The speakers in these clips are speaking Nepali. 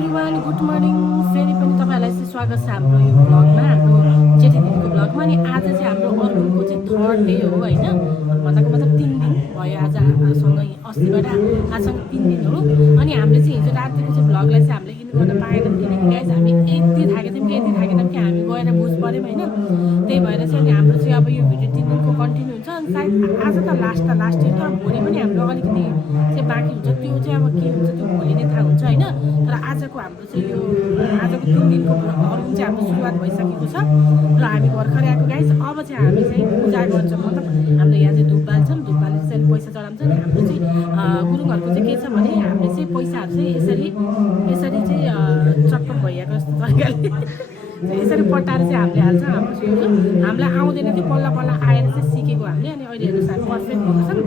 Everyone good morning. फेरि पनि तपाईँहरूलाई चाहिँ स्वागत छ हाम्रो यो ब्लगमा, हाम्रो जेठी दिदीको ब्लगमा। अनि आज चाहिँ हाम्रो अर्को चाहिँ थर्ड डे हो होइन, भन्दाको मतलब 3 दिन भयो आजसँग, अस्तिबाट आजसँग 3 दिन हो। अनि हामीले चाहिँ हिजो रातिको चाहिँ ब्लगलाई चाहिँ हामीले इन गर्न पाएनौँ, किनकि गाइस हामी यति थाकेको थियौँ कि हामी गएर भुज पऱ्यौँ होइन। त्यही भएर चाहिँ अनि हाम्रो चाहिँ अब यो भिडियो 3 दिनको कन्टिन्यू हुन्छ। अनि सायद आज त लास्ट थियो, तर भोलि पनि हाम्रो अलिकति चाहिँ बाँकी हुन्छ। त्यो चाहिँ अब के हुन्छ त्यो भोलि नै थाहा हुन्छ होइन। तर आजको हाम्रो चाहिँ यो आजको 3 दिनको भ्लग चाहिँ हाम्रो सुरुवात भइसकेको छ र हामी भर्खरै आएको गाइस। अब चाहिँ हामी चाहिँ पूजा गर्छौँ, मतलब हाम्रो यहाँ चाहिँ धुप बाल्छौँ, धुप बालेर चाहिँ पैसा चढाउँछ। अनि हाम्रो चाहिँ गुरुङहरूको चाहिँ के छ भने हामीले चाहिँ पैसाहरू चाहिँ यसरी चाहिँ चटपट भइएको जस्तो तरिकाले यसरी पटाएर चाहिँ हामीले हाल्छ। हाम्रो चाहिँ हामीलाई आउँदैन थियो, पल्ल आएर चाहिँ सिकेको हामीले। अनि अहिले हेर्नुहोस् हामी पर्फेक्ट भएको छौँ।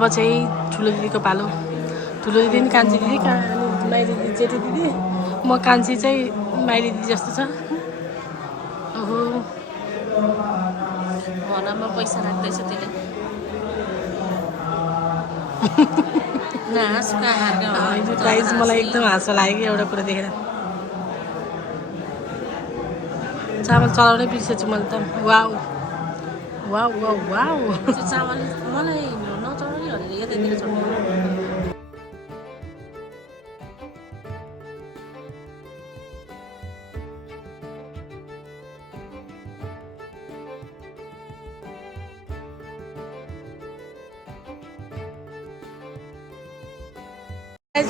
अब चाहिँ ठुलो दिदीको पालो। ठुलो दिदी नि कान्छी दिदी, माइली दिदी जेठी दिदी, म कान्छी चाहिँ माइली दिदी जस्तो छ। ओहो भनमा पैसा राख्दैछ त्यसले। गाइस मलाई एकदम हाँसो लाग्यो कि एउटा कुरा देखेर। चामल चलाउनै बिर्सेछु मैले त। वाउ वाउ वाउ वाउ, त्यो चामल मलाई नचलाउने भनेर यतातिर चढ्नु।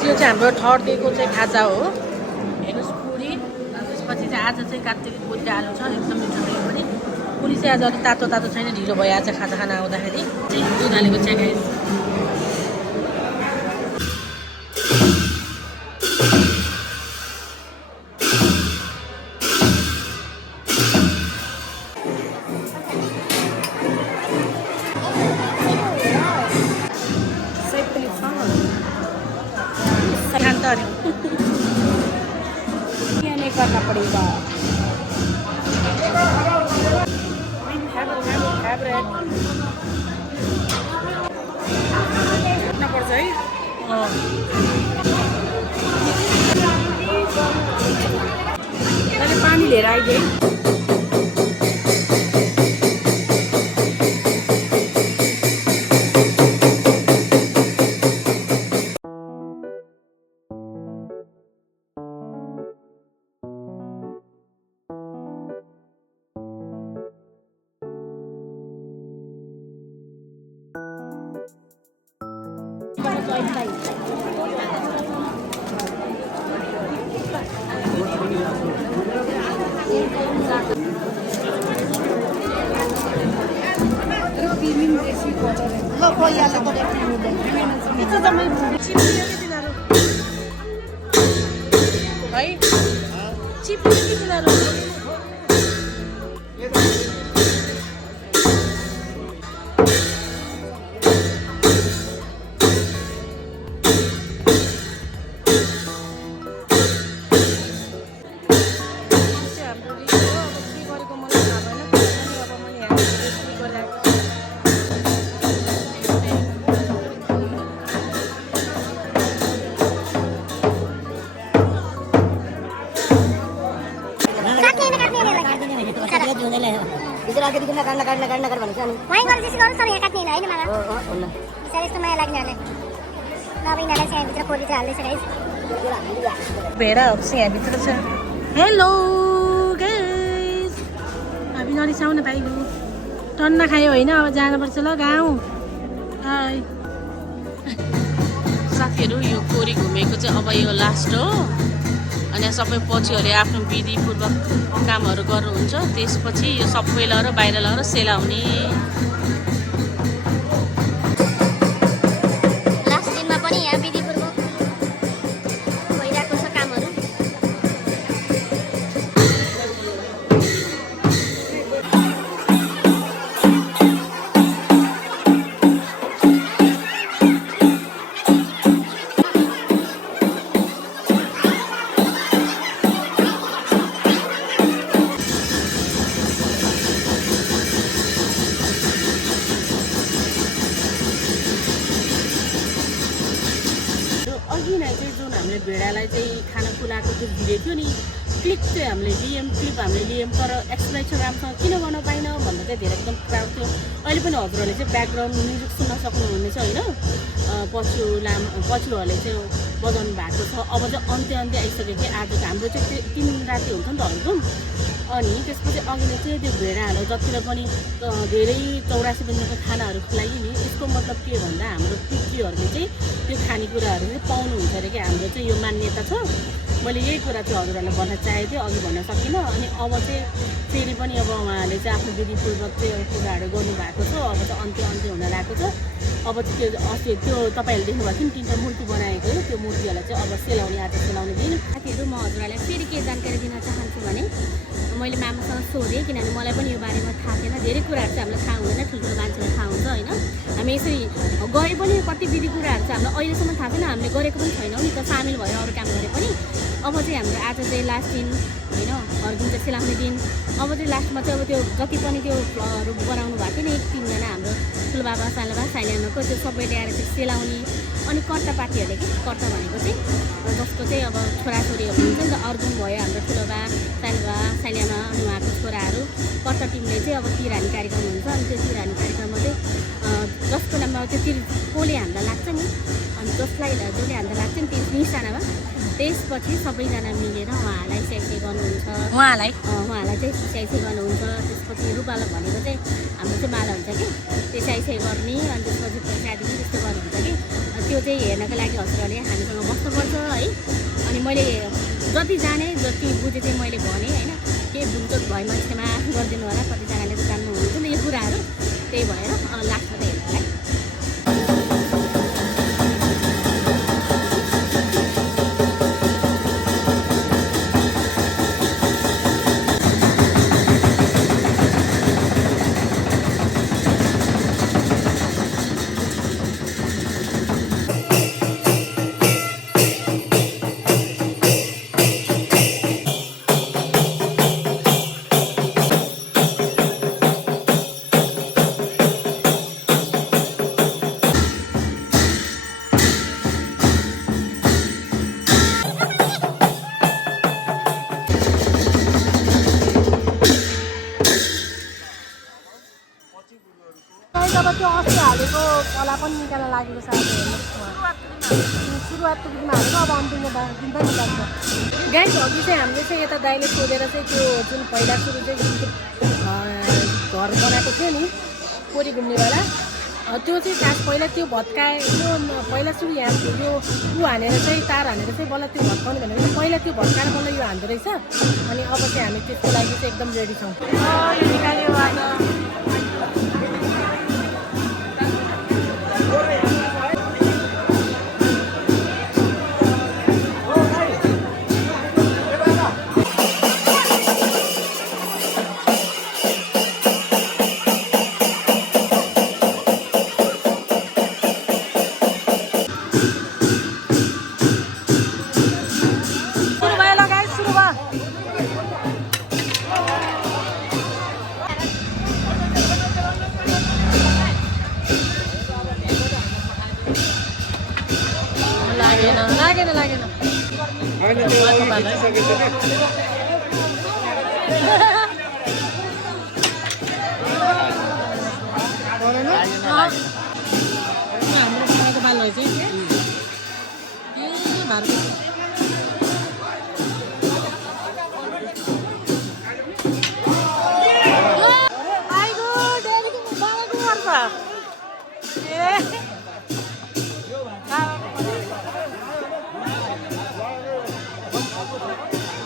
यो चाहिँ हाम्रो थर्ड डेको चाहिँ खाजा हो। हेर्नुहोस् पुरी, त्यसपछि चाहिँ आज चाहिँ कात्तिक पुरी आलु छ, एकदम मिठो भयो पनि। पुरी चाहिँ आज अलिक तातो छैन, ढिलो भयो आज खाजा खाना आउँदाखेरि। दुध हालेको चिया गाइस। करना पड़ेगा पर्छ है। मैले पानी लिएर आइदिएँ। भेडा यहाँभित्र छ। हेलो गाइस, हामी नरिसाउन पाइलु। टन्न खायो होइन, अब जानुपर्छ ल गाउँ। साथीहरू यो कोरी घुमेको चाहिँ अब यो लास्ट हो। अनि सबै पछिहरूले आफ्नो विधिपूर्वक कामहरू गर्नुहुन्छ, त्यसपछि यो सबै लगेर बाहिर लगेर सेलाउने। लास्ट दिनमा पनि यहाँ विधिपूर्वक भइरहेको छ कामहरू। भइरहेको थियो नि क्लिप चाहिँ हामीले लियौँ क्लिप हामीले लियौँ तर एक्सप्लेन चाहिँ राम्रोसँग किन गर्न पाइनँ भन्दा चाहिँ धेरै एकदम क्राउड थियो अहिले पनि हजुरहरूले चाहिँ ब्याकग्राउन्ड म्युजिक सुन्न सक्नुहुनेछ होइन पछिहरूले चाहिँ बजाउनु भएको छ अब चाहिँ अन्त्य आइसक्यो कि आज हाम्रो चाहिँ 3 राति हुन्छ नि त हल्कुम अनि त्यसपछि अघिले चाहिँ त्यो भेडाहरू जतिलाई पनि धेरै 84 बजीको खानाहरू खुवाइयो नि यसको मतलब के भन्दा हाम्रो पितृहरूले चाहिँ त्यो खानेकुराहरू चाहिँ पाउनुहुन्छ अरे कि हाम्रो चाहिँ यो मान्यता छ मैले यही कुरा चाहिँ हजुरहरूलाई भन्न चाहेको थिएँ अघि भन्न सकिनँ अनि अब चाहिँ फेरि पनि अब उहाँहरूले चाहिँ आफ्नो विधिपूर्वक चाहिँ कुराहरू गर्नुभएको छ अब चाहिँ अन्त्य हुन लागेको छ अब चाहिँ त्यो अस्ति त्यो तपाईँहरूले देख्नुभएको थियो नि 3टा मूर्ति बनाएको हो त्यो मूर्तिहरूलाई चाहिँ अब सेलाउने आज सेलाउने दिन साथीहरू म हजुरहरूलाई फेरि के जानकारी दिन चाहन्छु भने मैले मामासँग सोधेँ किनभने मलाई पनि यो बारेमा थाहा थिएन धेरै कुराहरू चाहिँ हामीलाई थाहा हुँदैन ठुल्ठुलो मान्छेलाई थाहा हुन्छ होइन हामी यसरी गरे पनि कति विधि कुराहरू चाहिँ हामीलाई अहिलेसम्म थाहा छैन हामीले गरेको पनि छैनौँ नि त सामेल भएर अरू काम गरे पनि अब चाहिँ हाम्रो आज चाहिँ लास्ट दिन होइन हर्जुन चाहिँ सेलाउने दिन अब चाहिँ लास्टमा चाहिँ अब त्यो जति पनि त्यो बनाउनु भएको थियो नि 3जना हाम्रो ठुलोबाबा साइलामाको त्यो सबै ल्याएर चाहिँ सेलाउने अनि कर्ता पार्टीहरूले कि कर्ता भनेको चाहिँ जसको चाहिँ अब छोराछोरीहरू हुन्छ नि त अर्जुन भयो हाम्रो ठुलोबा साइलामा अनि उहाँको छोराहरू कर्ता टिमले चाहिँ अब तिरहानी कार्यक्रम हुन्छ अनि त्यो तिरहानी कार्यक्रममा चाहिँ जसको नाममा त्यो कसले हामीलाई लाग्छ नि अनि जसले हामीलाई लाग्छ नि त्यो निशानामा त्यसपछि सबैजना मिलेर उहाँलाई स्याइसे गर्नुहुन्छ उहाँलाई चाहिँ स्याइसे गर्नुहुन्छ त्यसपछि रूपाला भनेको चाहिँ हाम्रो चाहिँ माला हुन्छ कि त्यो स्याइसे गर्ने अनि त्यसपछि पैसादी त्यस्तो गर्नुहुन्छ कि त्यो चाहिँ हेर्नको लागि हजुरहरूले हामीसँग बस्नुपर्छ है अनि मैले जति जाने जति बुझेँ चाहिँ मैले भनेँ होइन केही भुलचोक भयो मान्छेमा गरिदिनु होला कतिजनाले त जान्नुहुन्छ नि यो कुराहरू त्यही भएर लास्टमा त हेर्नु होला जब त्यो अस्ति हालेको कला पनि निकाल्न लागेको छ सुरुवातको दिनमा हालेको अब अन्तिममा दिन पनि निकाल्छ गाइस अघि चाहिँ हामीले चाहिँ यता दाइले सोधेर चाहिँ त्यो जुन पहिला सुरु चाहिँ घर बनाएको थियो नि कोरी घुम्नेवाला त्यो चाहिँ खास पहिला त्यो भत्काए त्यो पहिला सुरु यहाँ यो हानेर चाहिँ तार हानेर चाहिँ बल्ल त्यो भत्काउने भनेको पहिला त्यो भत्काएर बल्ल यो हान्दो रहेछ अनि अब चाहिँ हामी त्यसको लागि चाहिँ एकदम रेडी छौँ निकाल्यो लागेन हाम्रो बनाएको बाल हो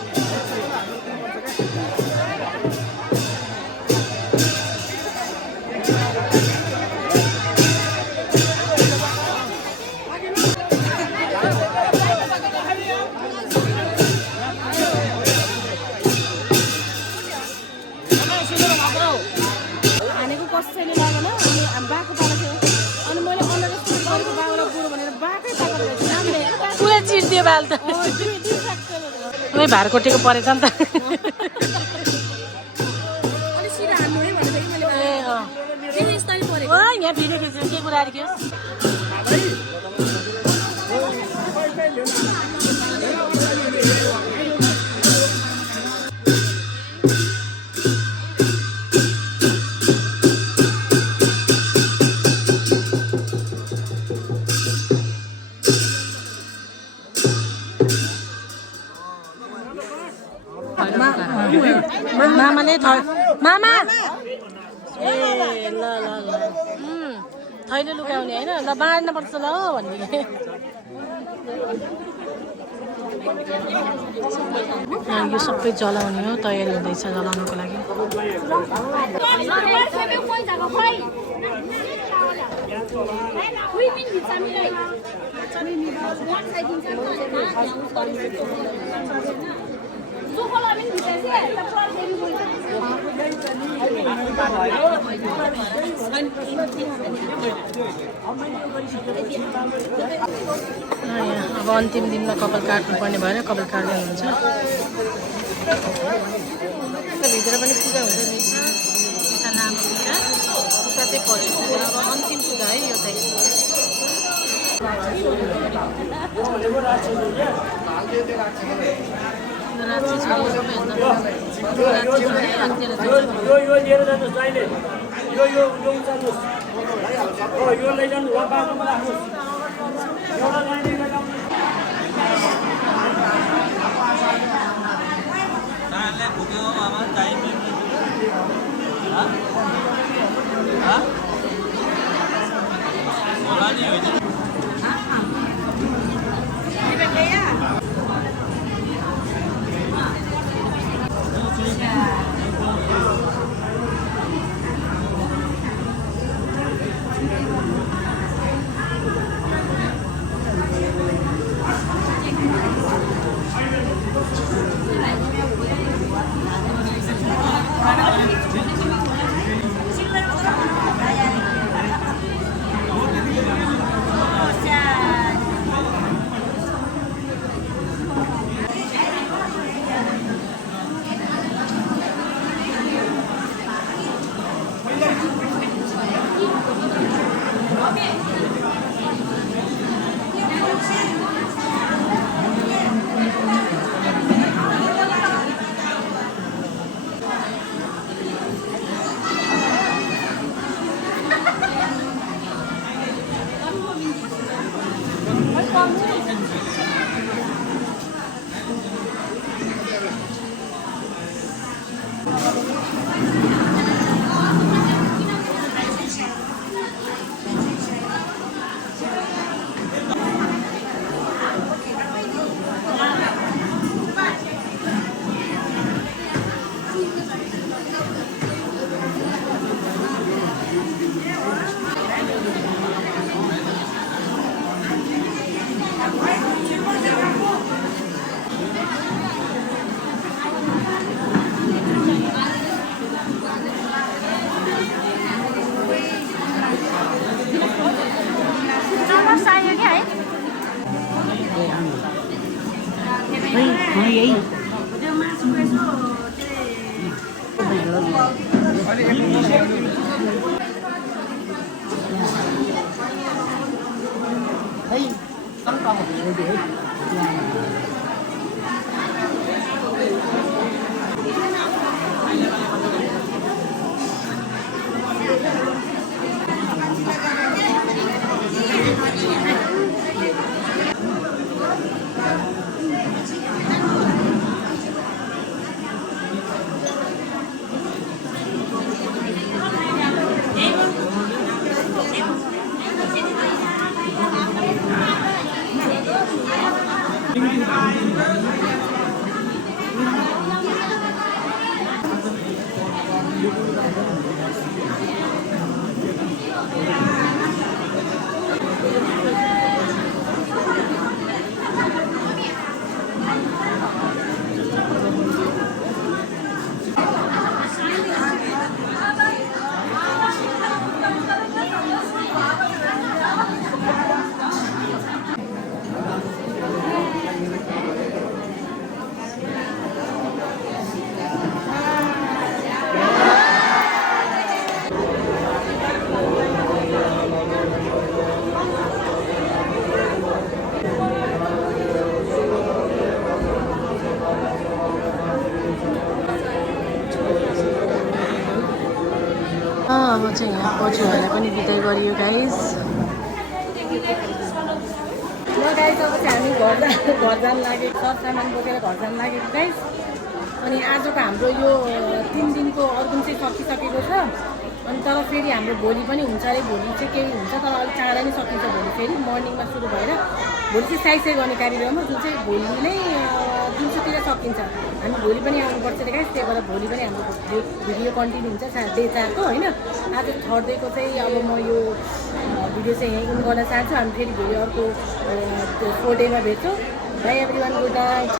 चाहिँ बाल त भारकोटीको परेछ नि त यहाँ भिडियो खिच्नु के कुरा थियो मामाले मामा ए ल ल ल थैले लुकाउने होइन ल बाँड्न पर्छ ल भन्ने यो सबै जलाउने हो तयारी हुँदैछ जलाउनको लागि अब अन्तिम दिनमा कपाल काट्नुपर्ने भएर कपाल काट्दै हुनुहुन्छ भित्र पनि पूजा हुन्छ रहेछ यता लामो पूजा उता चाहिँ पछि पूजा अब अन्तिम पूजा है यो चाहिँ रात्रि छ अब चाहिँ यहाँ पछुहरूलाई पनि बिदाई गरियो गाइस। ल गाइस अब चाहिँ हामी घर जान लागेको, सब सामान बोकेर घर जान लागेको गाइस। अनि आजको हाम्रो यो 3 दिनको अर्को चाहिँ सकिसकेको छ। अनि तर फेरि हाम्रो भोलि पनि हुन्छ अरे, भोलि चाहिँ केही हुन्छ तर अलिक चाँडै नै सकिन्छ। भोलि फेरि मर्निङमा सुरु भएर भोलि चाहिँ साइसे गर्ने कार्यक्रम हो, जुन चाहिँ भोलि नै दिउँसोतिर सकिन्छ। हामी भोलि पनि आउनुपर्छ रे गाइस, त्यही भएर भोलि पनि हाम्रो भिडियो कन्टिन्यू हुन्छ डे 4 को होइन। आज थर्ड डेको चाहिँ अब म यो भिडियो चाहिँ यहीँ गर्न चाहन्छु। हामी फेरि भोलि अर्को 4 डेमा भेट्छौँ। By everyone, good night.